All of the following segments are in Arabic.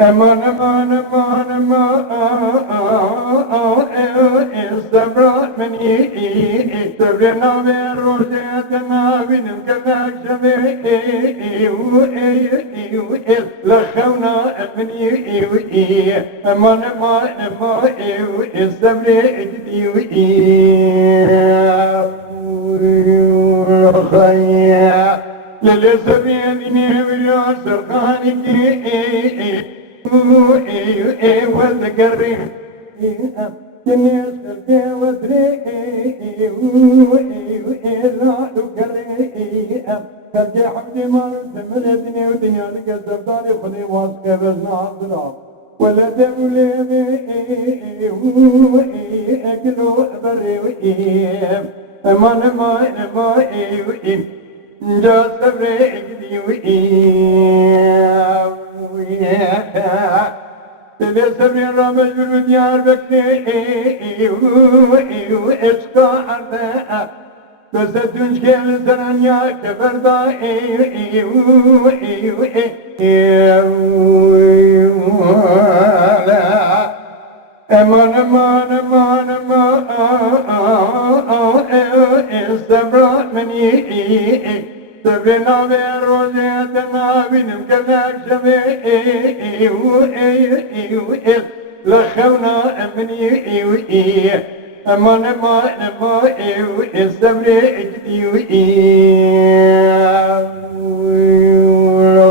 أمان أمان أمان أمان استبرأ مني استبرنا من رجعتنا بنمكنك شبيه لخونا مني أمان أمان أمان استبرأ خيا للسبيني ويا سرقانك وذكري جنيس الجوزري لا تكري ترجع حمدي مال تملتني ودنيا لك الزبطاني خذي واسك بزنا عبدالله ولا تولي اكلو بري امان امان امان جا صبري تبي صبري رامج بالديار بكري وإشقا عرضاء بس تنشكل زرانيا كبردا أمان أمان أمان أمان استبرأ مني سبنا بروزتنا بنمكنك شبيه لخونا مني أمان أمان أمان استبرأ جدي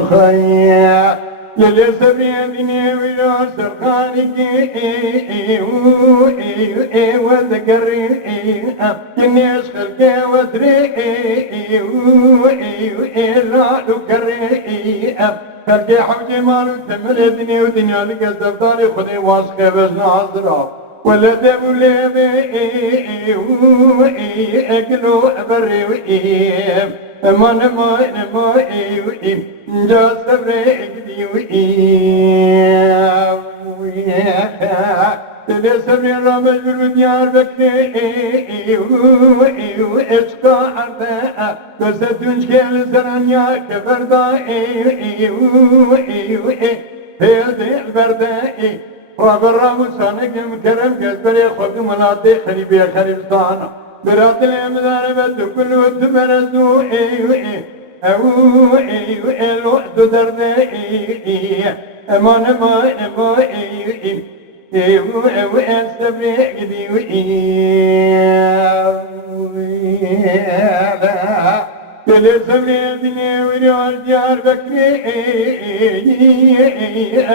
خيا للسبيني ويا سرقانك وذكري إني أشغلك وذري لا تكري ترجع حوجي مالو تمردني ودنيا لك الزبطاني خذي واسك بزنا عزرا ولا تبولي أكلو بري أمان أمان أمان جا صبري تبي صبري رامج بالديار بكري وإشقا عرضاء بس تنشكل زرانيا كبردا هيدي البرداء وبرا مسانك مكرم كذبري خذ ملاتي خريبية خريبستانا برات الأمدار بدكل وتمرزو الوقت درنا أمان أمان أمان وأستبرئ كل سبري الدنيا وريال ديار بكري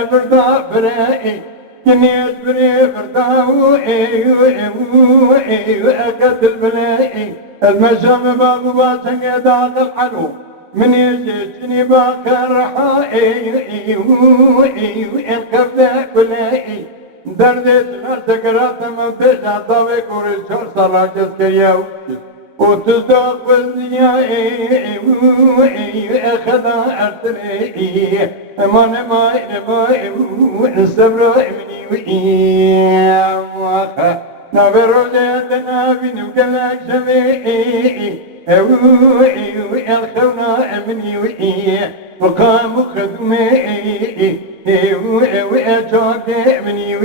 أبردا برائي جنيس بري برداو أكد البلائي المشام بابو باسنق داخل حلو من يجيشني باكر رحائي الكبدة كلائي دردت سكرات موتش عطاوي كوري شور صلاجس كرياو وتصدق بالدنيا أخذا أرسلي أمان أمان أمان الصبر مني نبر رجعتنا بنوكلك شبيه الخونا مني وقام خدمي وأشاك مني